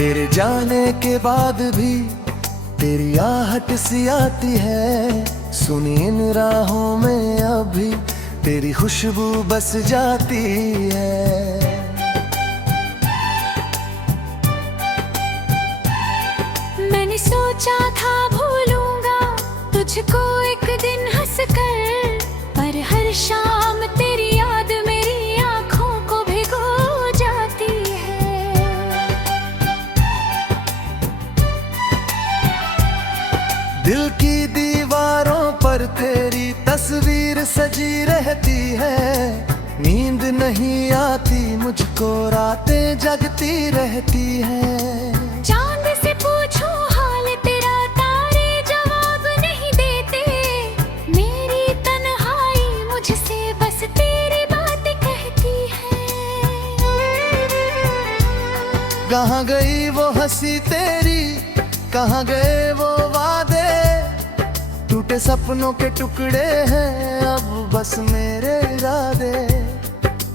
तेरे जाने के बाद भी तेरी आहट सी आती है, सुनी इन राहों में अभी तेरी खुशबू बस जाती है। मैंने सोचा था भूलूंगा तुझको एक दिन हंसकर, पर हर शाम तेरी याद मेरी आंखों को भिगो जाती है। दिल की दीवारों पर तेरी तस्वीर सजी रहती है, नींद नहीं आती मुझको, रातें जगती रहती हैं। चांद से पूछो हाल तेरा, तारे जवाब नहीं देते, मेरी तन्हाई मुझसे बस तेरी बात कहती है। कहाँ गई वो हंसी तेरी, कहाँ गए वो वादे, टूटे सपनों के टुकड़े हैं अब बस मेरे इरादे।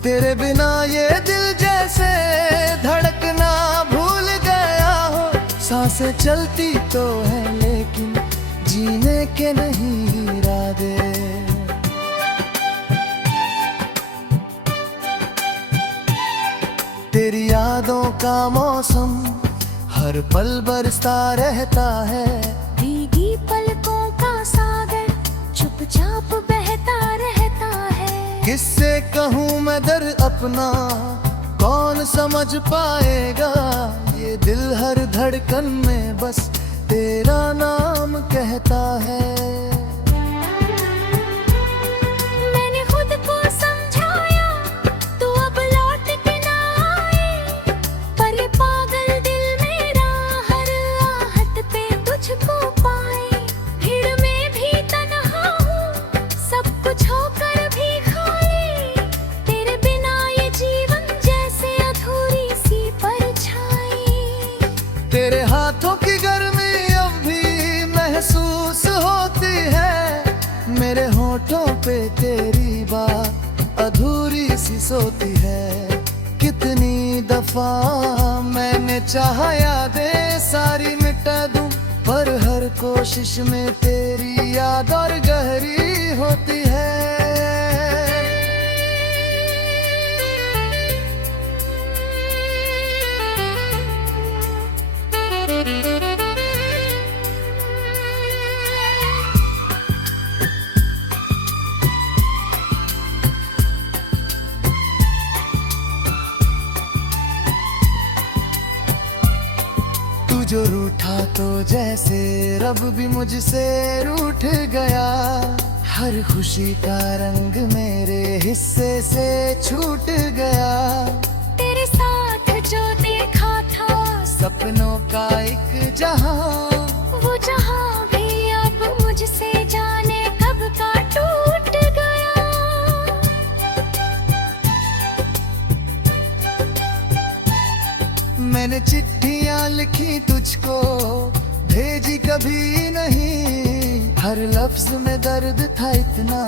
तेरे बिना ये दिल जैसे धड़कना भूल गया हो, सांसें चलती तो है लेकिन जीने के नहीं इरादे। तेरी यादों का मौसम हर पल बरसता रहता है, भीगी पलकों का सागर चुपचाप बहता रहता है। किससे कहूँ मैं दर्द अपना, कौन समझ पाएगा, ये दिल हर धड़कन में बस तेरा नाम कहता है। मैंने खुद को समझाया तू अब लौट के ना आए, पर ये पागल दिल मेरा हर आहट पे तुझको पाए। भीड़ में भी तन्हा हूँ, सब कुछ होकर भी खाली, तेरे बिना ये जीवन जैसे अधूरी सी परछाई। तेरे हाथों की गर्मी अब भी महसूस होती है, मेरे होठों पे तेरी बात अधूरी सी सोती है। कितनी दफा मैंने चाहा यादें सारी मिटा दूं, पर हर कोशिश में तेरी याद और गहरी होती है। तू जो रूठा तो जैसे रब भी मुझसे रूठ गया, हर खुशी का रंग मेरे हिस्से से छूट गया। तेरे साथ जो देखा था सपनों का एक जहां, वो जहां भी अब मुझसे जाने कब का टूट गया। मैंने चिट्ठियां लिखी तुझको, भेजी कभी नहीं, हर लफ्ज में दर्द था इतना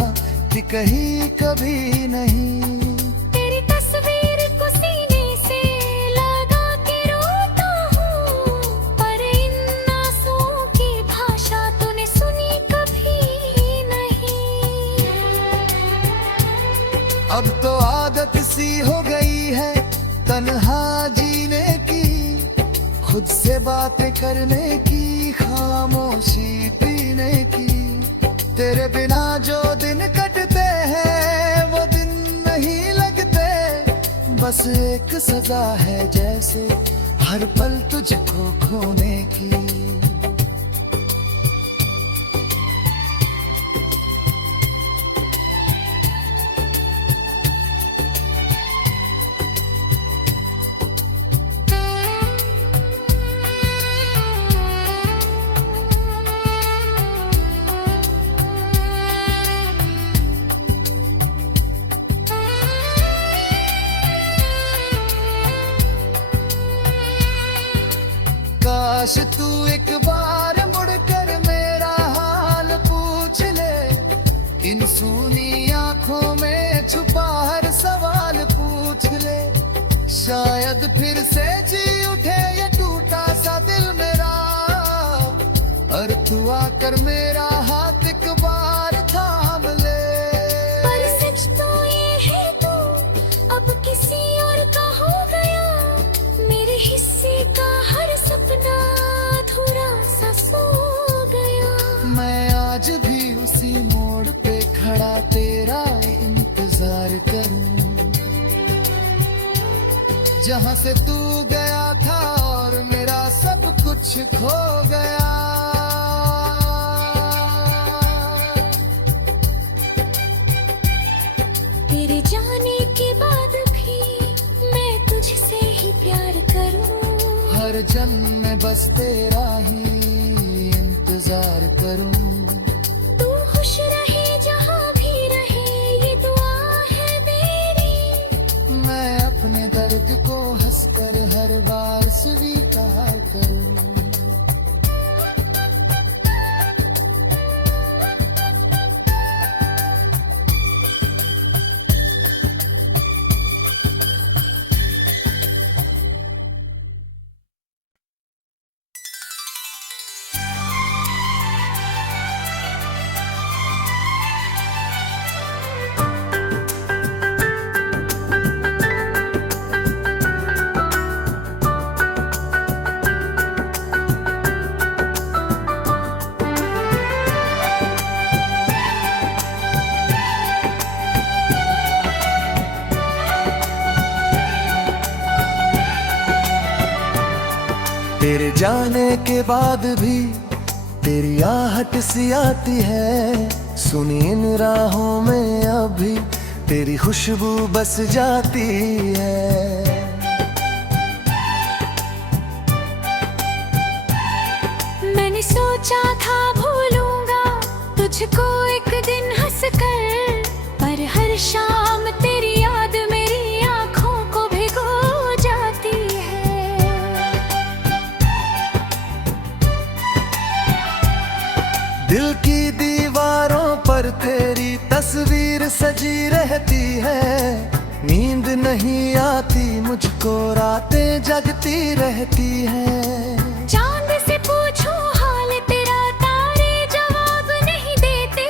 कि कहीं कभी नहीं। तेरी तस्वीर को सीने से लगा के रोता हूँ, पर इन आंसुओं की भाषा तूने सुनी कभी नहीं। अब तो आदत सी हो गई है तन्हा जीने की, खुद से बातें करने की, खामोशी पीने की। तेरे बिना जो दिन कटते हैं वो दिन नहीं लगते, बस एक सजा है जैसे हर पल तुझको खोने की। काश तू एक बार मुड़कर मेरा हाल पूछ ले, इन सूनी आंखों में छुपा हर सवाल पूछ ले। शायद फिर से जी उठे ये टूटा तू आकर मेरा हाथ एक बार थाम ले। पर सच तो ये है तू अब किसी और का हो गया, मेरे हिस्से का हर सपना अधूरा सा सो गया। मैं आज भी उसी मोड़ पे खड़ा तेरा इंतजार करूं, जहां से तू गया था और मेरा सब कुछ खो गया। तेरे जाने के बाद भी मैं तुझसे ही प्यार करूं, हर जन्म में बस तेरा ही इंतजार करूं। तू खुश रहे जहां भी रहे ये दुआ है मेरी। मैं अपने दर्द को हंसकर हर बार स्वीकार करूं। तेरे जाने के बाद भी तेरी आहट सी आती है, सुनी इन राहों में अभी तेरी खुशबू बस जाती है। मैंने सोचा था भूलूंगा तुझको एक दिन हंसकर, पर हर शाम तेरी याद मेरी आंखों को भिगो जाती है। दिल की दीवारों पर तेरी तस्वीर सजी रहती है, नींद नहीं आती मुझको रातें जगती रहती हैं। चांद से पूछो हाल तेरा तारे जवाब नहीं देते,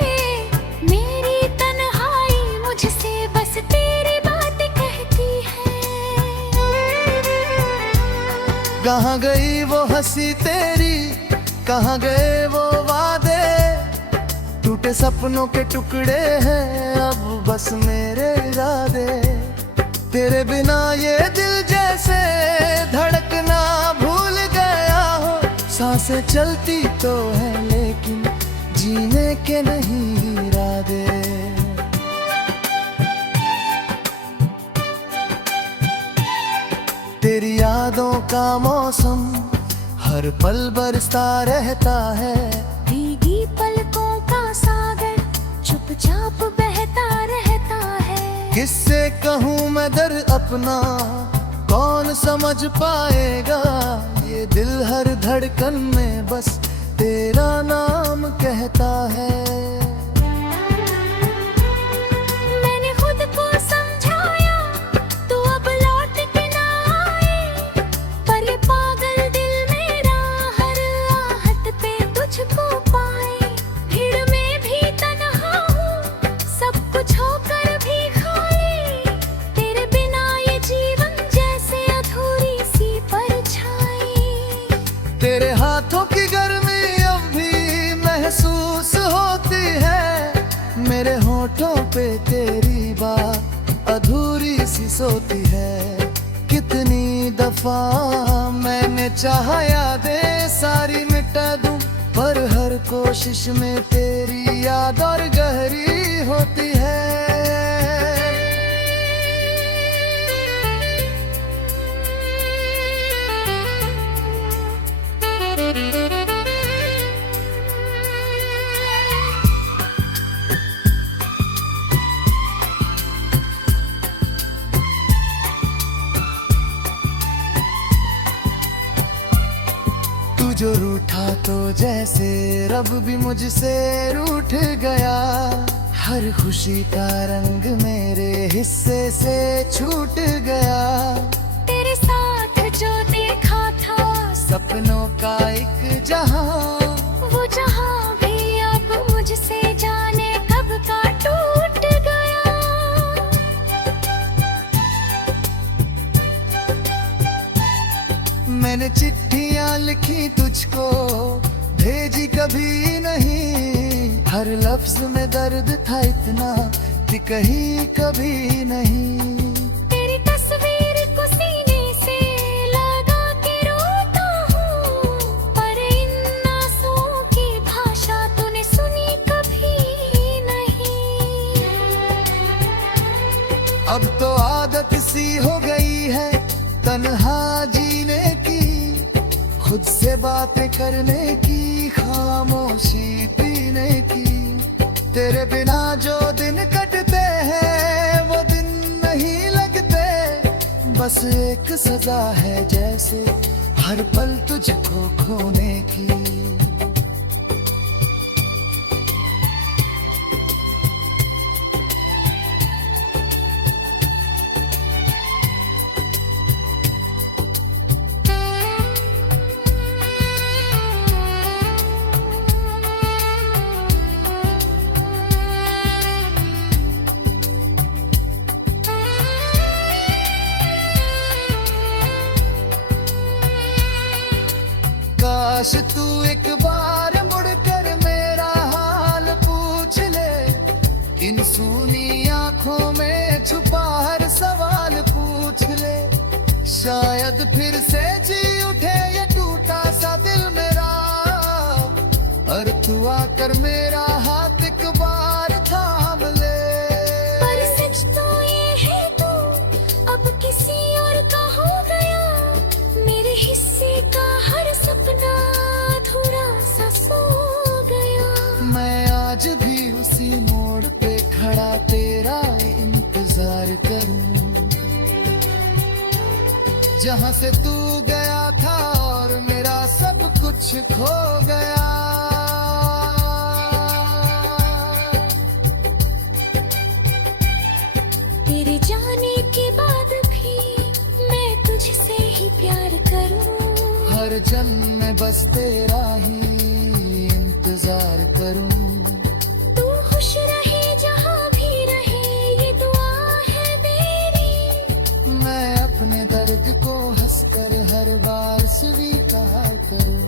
मेरी तन्हाई मुझसे बस तेरी बात कहती है। कहाँ गई वो हंसी तेरी, कहाँ गए वो वादे, टूटे सपनों के टुकड़े हैं अब बस मेरे इरादे। तेरे बिना ये दिल जैसे धड़कना भूल गया हो, सांसें चलती तो है लेकिन जीने के नहीं इरादे। तेरी यादों का मौसम हर पल बरसता रहता है, भीगी पलकों का सागर चुपचाप बहता रहता है। किससे कहूँ मैं दर्द अपना कौन समझ पाएगा, ये दिल हर धड़कन में बस तेरा नाम कहता है। मैंने खुद को समझाया तू अब लौट के ना आए, पर ये पागल दिल मेरा हर आहट पे तुझको पाए। भीड़ में भी तन्हा हूँ सब कुछ होकर भी खाली, तेरे बिना ये जीवन जैसे अधूरी सी परछाई। तेरे हाथों की गर्मी अब भी महसूस होती है, मेरे होठों पे तेरी बात अधूरी सी सोती है। कितनी दफा मैंने चाहा यादें सारी मिटा दूं, पर हर कोशिश में तेरी याद और गहरी होती है। तू जो रूठा तो जैसे रब भी मुझसे रूठ गया, हर खुशी का रंग मेरे हिस्से से छूट गया। तेरे साथ जो देखा था सपनों का एक जहां, वो जहां मैंने चिट्ठियां लिखी तुझको, भेजी कभी नहीं। हर लफ्ज में दर्द था इतना कि कहीं कभी नहीं। तेरी तस्वीर को सीने से लगा के रोता हूँ, पर इन आंसुओं की भाषा तूने सुनी कभी नहीं। अब तो आदत सी हो गई है तन्हा जीने की, खुद से बातें करने की, खामोशी पीने की। तेरे बिना जो दिन कटते हैं वो दिन नहीं लगते, बस एक सजा है जैसे हर पल तुझको खोने की। काश तू एक बार मुड़कर मेरा हाल पूछ ले, इन सूनी आंखों में छुपा हर सवाल पूछ ले। शायद फिर से जी उठे ये टूटा सा दिल मेरा, और तू आकर मेरा हाथ एक बार थाम ले। पर सच तो ये है तू अब किसी और का हो गया, मेरे हिस्से का हर सपना अधूरा सा सो गया। मैं आज भी उसी मोड़ पे खड़ा तेरा इंतजार करूं, जहां से तू गया था और मेरा सब कुछ खो गया। तेरे जाने के बाद भी मैं तुझसे ही प्यार करूं, हर जन्म में बस तेरा ही इंतजार करूं। तू खुश रहे जहां भी रहे ये दुआ है मेरी, मैं अपने दर्द को हंसकर हर बार स्वीकार करूं।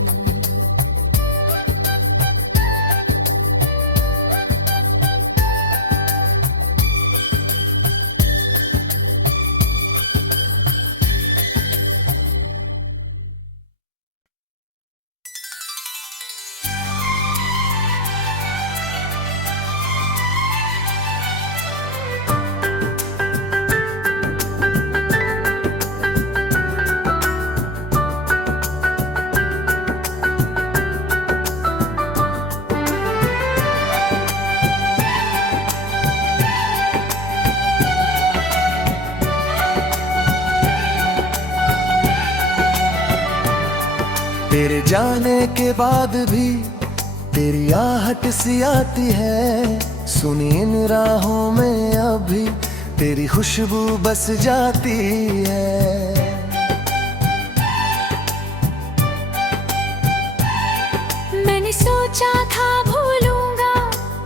तेरे जाने के बाद भी तेरी आहट सी आती है, सुनी इन राहों में अभी तेरी खुशबू बस जाती है। मैंने सोचा था भूलूंगा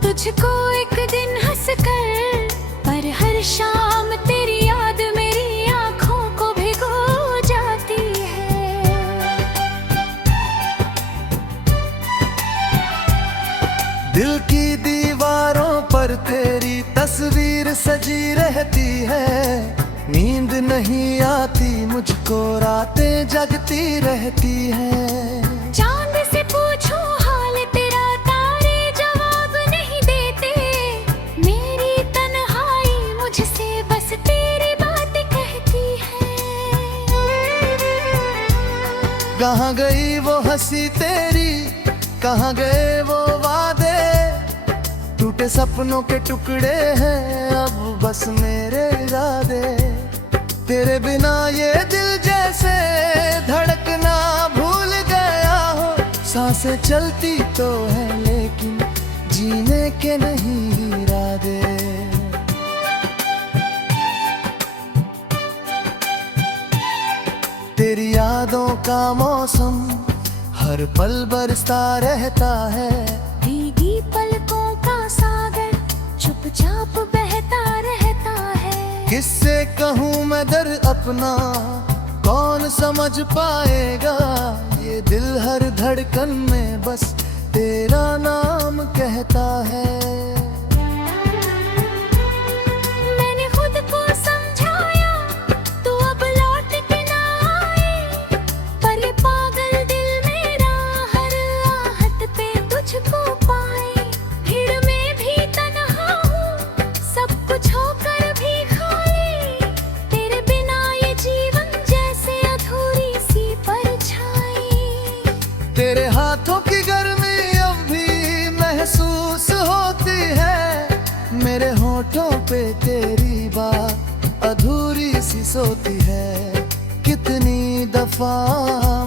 तुझको एक दिन हंसकर, पर हर शाम तेरी याद मेरी आंखों को भिगो जाती है। दिल की दीवारों पर तेरी तस्वीर सजी रहती है, नींद नहीं आती मुझको, रातें जगती रहती हैं। चांद से पूछो हाल तेरा, तारे जवाब नहीं देते, मेरी तन्हाई मुझसे बस तेरी बात कहती है। कहाँ गई वो हंसी तेरी, कहाँ गए वो वादे, टूटे सपनों के टुकड़े हैं अब बस मेरे इरादे। तेरे बिना ये दिल जैसे धड़कना भूल गया हो, सांसें चलती तो है लेकिन जीने के नहीं इरादे। तेरी यादों का मौसम हर पल बरसता रहता है, भीगी पलकों का सागर चुपचाप बहता रहता है। किससे कहूँ मैं दर्द अपना, कौन समझ पाएगा ये दिल हर धड़कन में बस तेरा नाम कहता है। मैंने खुद को समझाया तू अब लौट के ना आए, पर ये पागल दिल मेरा हर आहट पे तुझको पाए। भीड़ में भी तन्हा हूँ, सब कुछ होकर भी खाली, तेरे बिना ये जीवन जैसे अधूरी सी परछाई। तेरे हाथों की गर्मी अब भी महसूस होती है, मेरे होठों पे तेरी बात अधूरी सी सोती है। कितनी दफा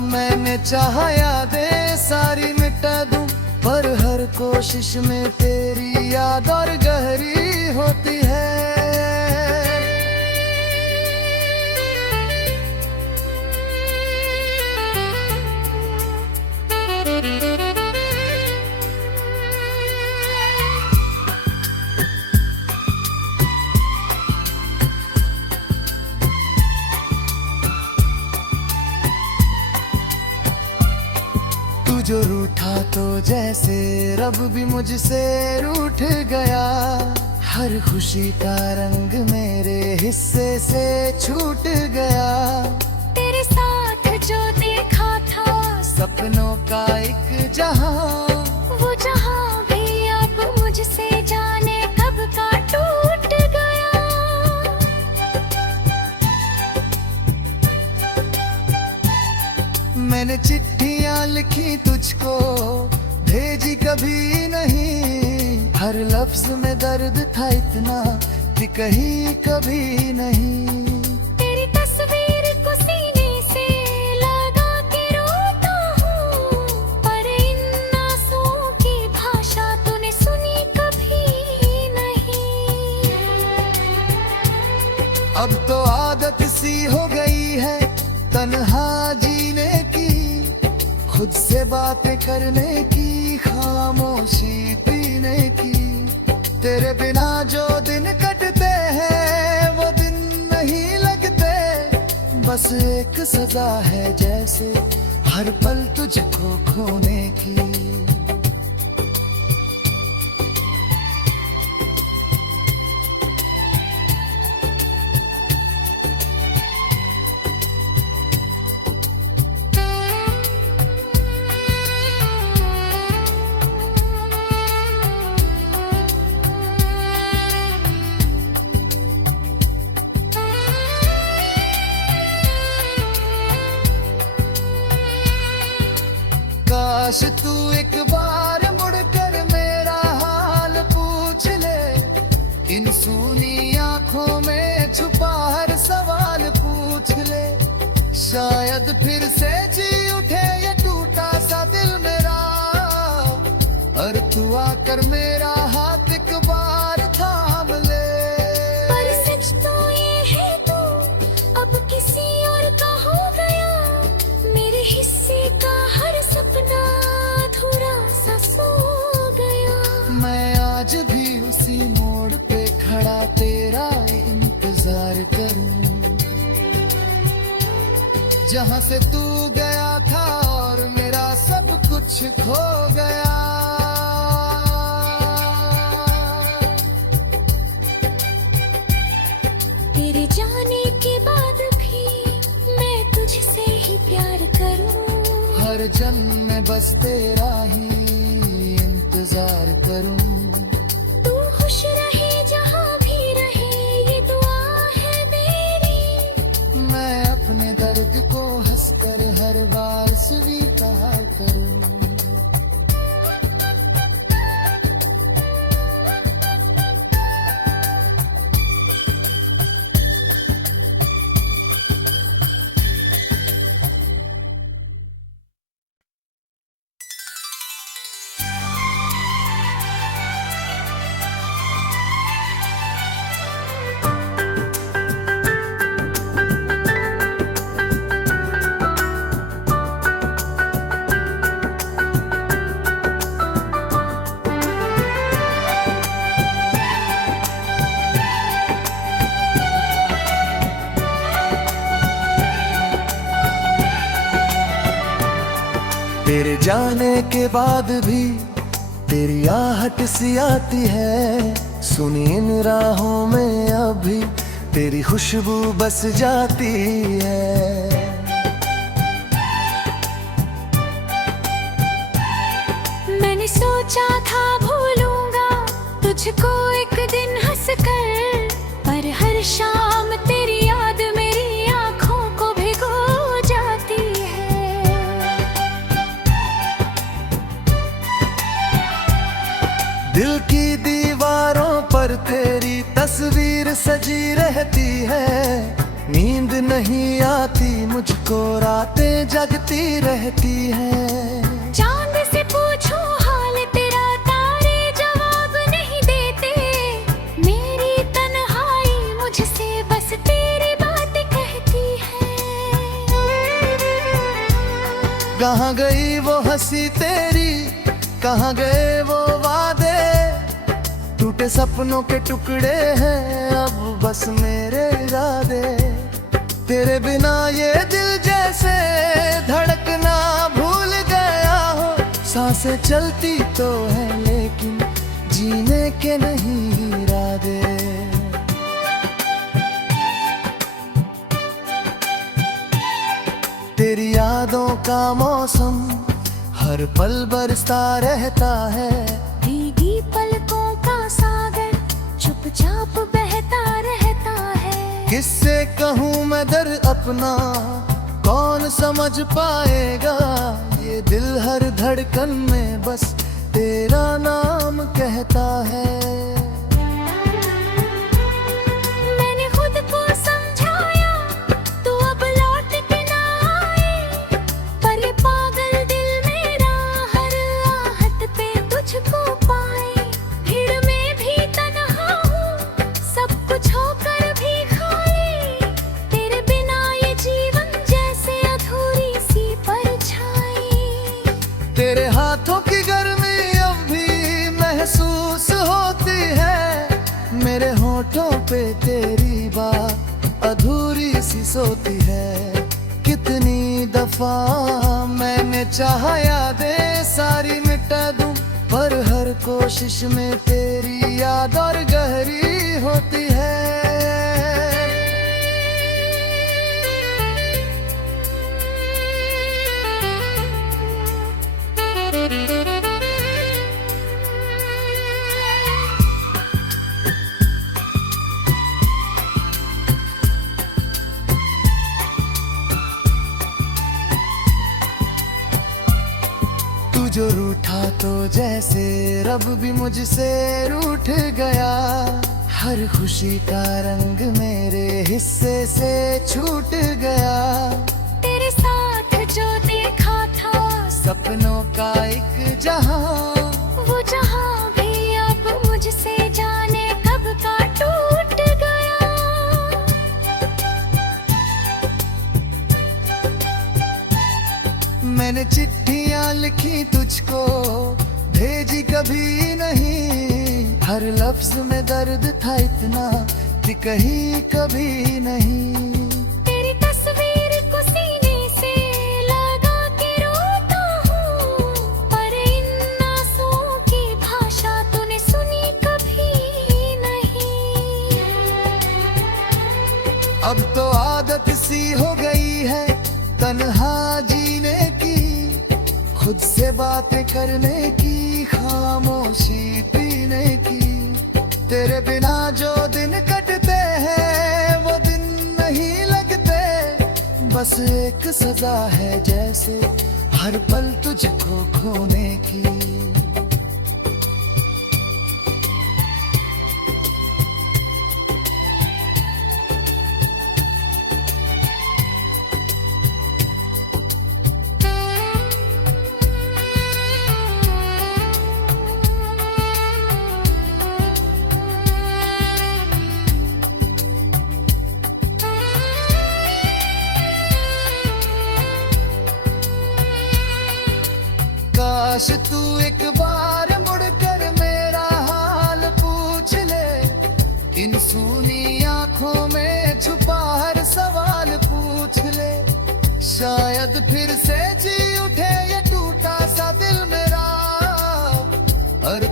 मैंने चाहा यादें सारी मिटा दूं, पर हर कोशिश में तेरी याद और गहरी होती है। तू जो रूठा तो जैसे रब भी मुझसे रूठ गया, हर खुशी का रंग मेरे हिस्से से छूट गया। तेरे साथ जो देखा था सपनों का एक जहां, वो जहां भी अब मुझसे जाने कब का टूट गया। मैंने चिट्ठियां लिखी तुझको भेजी कभी नहीं, हर लफ्ज में दर्द था इतना कि कहीं कभी नहीं। तेरी तस्वीर को सीने से लगा के रोता हूँ, पर इन आंसुओं की भाषा तूने सुनी कभी नहीं। अब तो आदत सी हो गई है तन्हा जीने की, खुद से बातें करने की, खामोशी पीने की। तेरे बिना जो दिन कटते हैं वो दिन नहीं लगते, बस एक सजा है जैसे हर पल तुझको खोने की। काश तू एक बार मुड़कर मेरा हाल पूछ ले, इन सूनी आंखों में छुपा हर सवाल पूछ ले। शायद फिर से जी उठे ये टूटा सा दिल मेरा, और तू आकर मेरा हाथ एक बार थाम ले। पर सच तो ये है तू अब किसी और का हो गया, मेरे हिस्से का हर सपना अधूरा सा सो गया। मैं आज भी उसी मोड़ पे खड़ा तेरा इंतजार करूं, जहां से तू गया था और मेरा सब कुछ खो गया। तेरे जाने के बाद भी मैं तुझसे ही प्यार करूं, हर जन्म में बस तेरा ही इंतजार करूं। तू खुश रहे जहां भी रहे ये दुआ है मेरी, मैं अपने दर्द को हंसकर हर बार स्वीकार करूं। तेरे जाने के बाद भी तेरी आहट सी आती है, सुनी इन राहों में अभी तेरी खुशबू बस जाती है। मैंने सोचा था भूलूंगा तुझको एक दिन हंसकर, पर हर शाम तेरी याद मेरी आंखों को भिगो जाती है। दिल की दीवारों पर तेरी तस्वीर सजी रहती है, नींद नहीं आती मुझको, रातें जगती रहती हैं। चांद से पूछूं हाल तेरा, तारे जवाब नहीं देते, मेरी तन्हाई मुझसे बस तेरी बात कहती है। कहाँ गई वो हंसी तेरी, कहाँ गए वो वादे, टूटे सपनों के टुकड़े हैं अब बस मेरे इरादे। तेरे बिना ये दिल जैसे धड़कना भूल गया हो, सांसें चलती तो है लेकिन जीने के नहीं इरादे। तेरी यादों का मौसम हर पल बरसता रहता है, भीगी पलकों का सागर चुपचाप बहता रहता है। किससे कहूँ मैं दर्द अपना, कौन समझ पाएगा, ये दिल हर धड़कन में बस तेरा नाम कहता है। मैंने खुद को समझाया तू अब लौट के ना आए, पर ये पागल दिल मेरा हर आहट पे तुझको पाए। भीड़ में भी तन्हा हूँ, सब कुछ होकर भी खाली, तेरे बिना ये जीवन जैसे अधूरी सी परछाई। तेरे हाथों की गर्मी अब भी महसूस होती है, मेरे होठों पे तेरी बात अधूरी सी सोती है। कितनी दफा मैंने चाहा यादें सारी मिटा दूं, पर हर कोशिश में तेरी याद और गहरी होती है। तू जो रूठा तो जैसे रब भी मुझसे रूठ गया, हर खुशी का रंग मेरे हिस्से से छूट गया। तेरे साथ जो देखा था सपनों का एक जहां, वो जहां भी अब मुझसे जाने कब का टूट गया। मैंने चिट्ठियां लिखी तुझको, भेजी कभी नहीं, हर लफ्ज में दर्द था इतना कि कहीं कभी नहीं। तेरी तस्वीर को सीने से लगा के रोता हूँ, पर इन आंसुओं की भाषा तूने सुनी कभी नहीं। अब तो आदत सी हो गई है तन्हा जीने की, खुद से बातें करने की, खामोशी पीने की। तेरे बिना जो दिन कटते हैं वो दिन नहीं लगते, बस एक सजा है जैसे हर पल तुझको खोने की। काश तू एक बार मुड़कर मेरा हाल पूछ ले, इन सूनी आंखों में छुपा हर सवाल पूछ ले। शायद फिर से जी उठे ये टूटा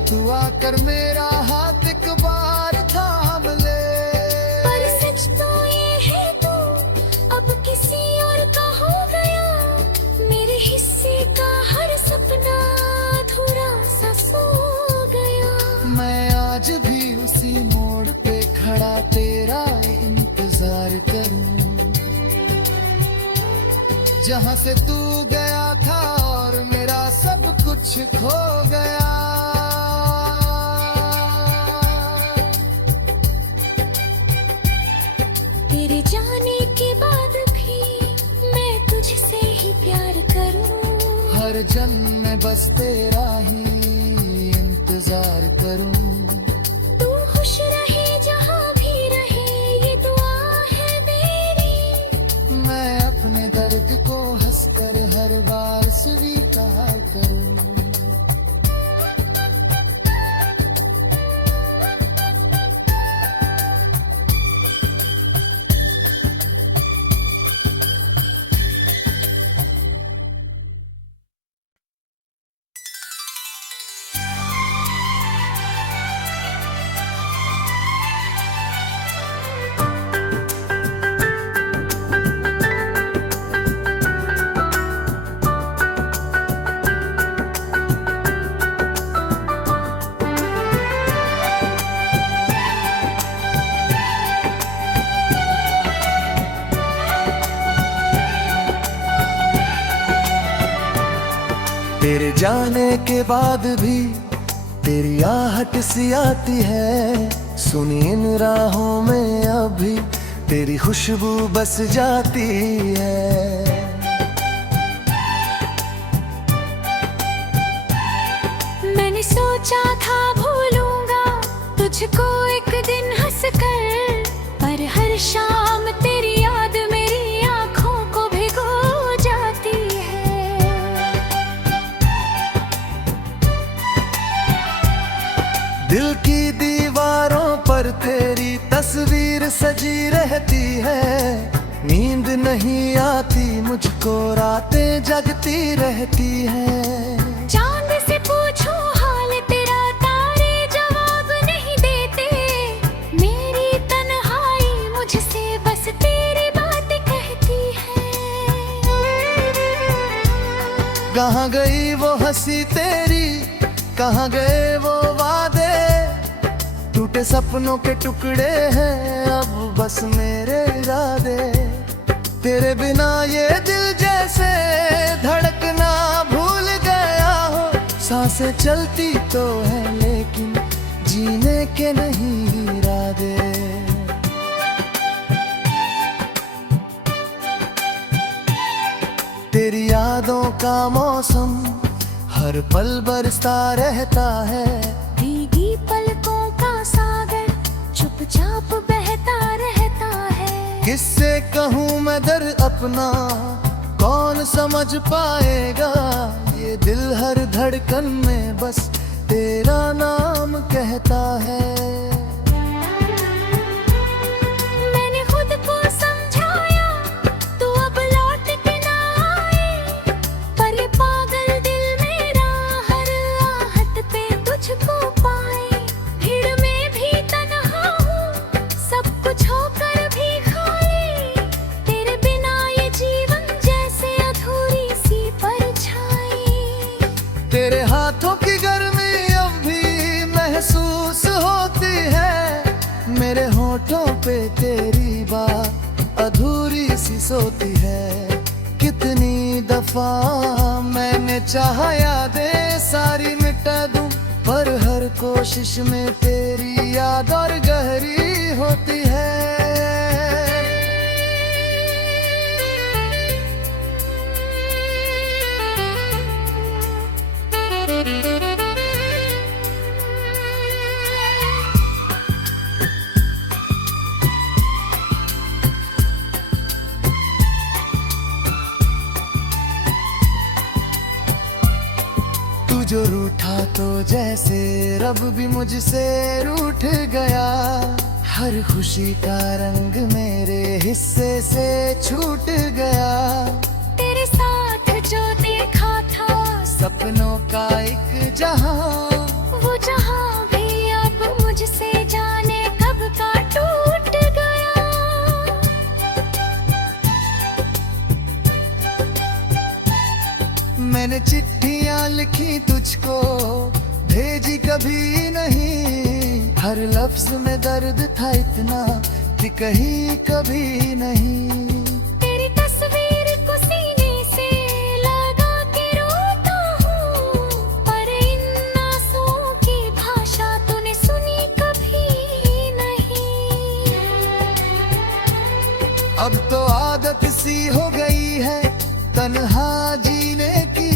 तू आकर मेरा हाथ एक बार थाम ले। पर सच तो ये है तू अब किसी और का हो गया, मेरे हिस्से का हर सपना अधूरा सा सो गया। मैं आज भी उसी मोड़ पे खड़ा तेरा इंतजार करूं, जहां से तू गया था और मेरा सब कुछ खो गया। तेरे जाने के बाद भी मैं तुझसे ही प्यार करूं, हर जन्म में बस तेरा ही इंतजार करूं। तू खुश रहे जहां भी रहे ये दुआ है मेरी। मैं अपने दर्द को हंसकर हर बार स्वीकार करूं। तेरे जाने के बाद भी तेरी आहट सी आती है, सुनी इन राहों में अभी तेरी खुशबू बस जाती है। मैंने सोचा था भूलूंगा तुझको एक दिन हंसकर, पर हर शाम तेरी याद मेरी आंखों को भिगो जाती है। दिल की दीवारों पर तेरी तस्वीर सजी रहती है, नींद नहीं आती मुझको रातें जगती रहती हैं। चांद से पूछो हाल तेरा तारे जवाब नहीं देते, मेरी तन्हाई मुझसे बस तेरी बात कहती है। कहाँ गई वो हंसी तेरी, कहाँ गए वो वादे, टूटे सपनों के टुकड़े हैं अब बस मेरे इरादे। तेरे बिना ये दिल जैसे धड़कना भूल गया हो, सांसें चलती तो है लेकिन जीने के नहीं इरादे। तेरी यादों का मौसम हर पल बरसता रहता है, भीगी पलकों का सागर चुपचाप बहता रहता है। किससे कहूँ मैं दर्द अपना कौन समझ पाएगा, ये दिल हर धड़कन में बस तेरा नाम कहता है। मैंने खुद को समझाया तू अब लौट के ना आए, पर ये पागल दिल मेरा हर आहट पे तुझको पाए। भीड़ में भी तन्हा हूँ सब कुछ होकर भी खाली, तेरे बिना ये जीवन जैसे अधूरी सी परछाई। तेरे हाथों की गर्मी अब भी महसूस होती है, मेरे होठों पे तेरी बात अधूरी सी सोती है। कितनी दफा मैंने चाहा यादें सारी मिटा दूं, पर हर कोशिश में तेरी याद और गहरी होती है। तू जो रूठा तो जैसे रब भी मुझसे रूठ गया, हर खुशी का रंग मेरे हिस्से से छूट गया। तेरे साथ जो देखा था सपनों का एक जहां, वो जहां चिट्ठियां लिखी तुझको भेजी कभी नहीं, हर लफ्ज में दर्द था इतना कि कहीं कभी नहीं। तेरी तस्वीर को सीने से लगा के रोता हूँ, पर इन आंसुओं की भाषा तूने सुनी कभी नहीं। अब तो आदत सी हो गई है तन्हा जीने की,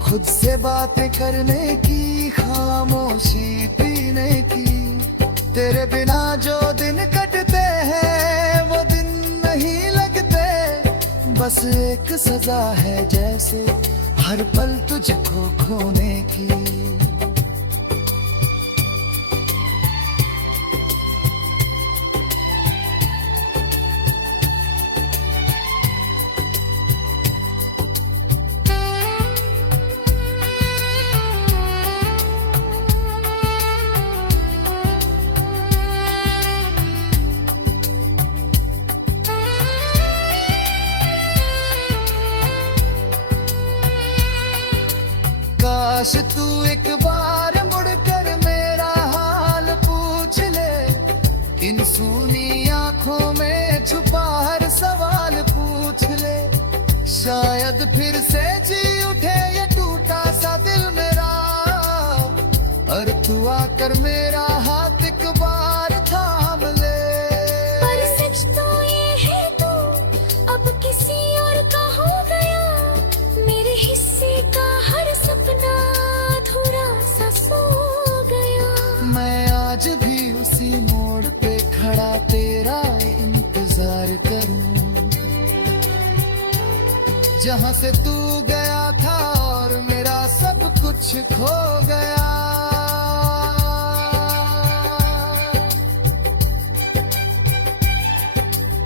खुद से बातें करने की, खामोशी पीने की। तेरे बिना जो दिन कटते हैं वो दिन नहीं लगते, बस एक सजा है जैसे हर पल तुझको खोने की। काश तू एक बार मुड़कर मेरा हाल पूछ ले, इन सूनी आंखों में छुपा हर सवाल पूछ ले। शायद फिर से जी उठे ये टूटा सा दिल मेरा, और तू आकर मेरा हाथ एक बार थाम ले। पर सच तो ये है तू अब किसी और का हो गया, मेरे हिस्से का हर सपना अधूरा सा सो गया। मैं आज भी उसी मोड़ पे खड़ा तेरा इंतजार करूं, जहां से तू गया था और मेरा सब कुछ खो गया।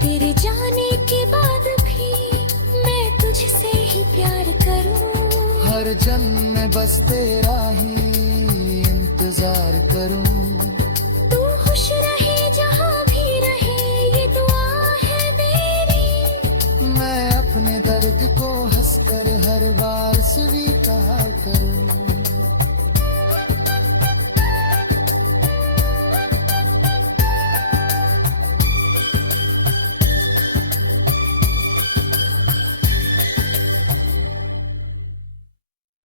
तेरे जाने के बाद भी मैं तुझसे ही प्यार करूं, हर जन्म में बस तेरा ही इंतजार करूं।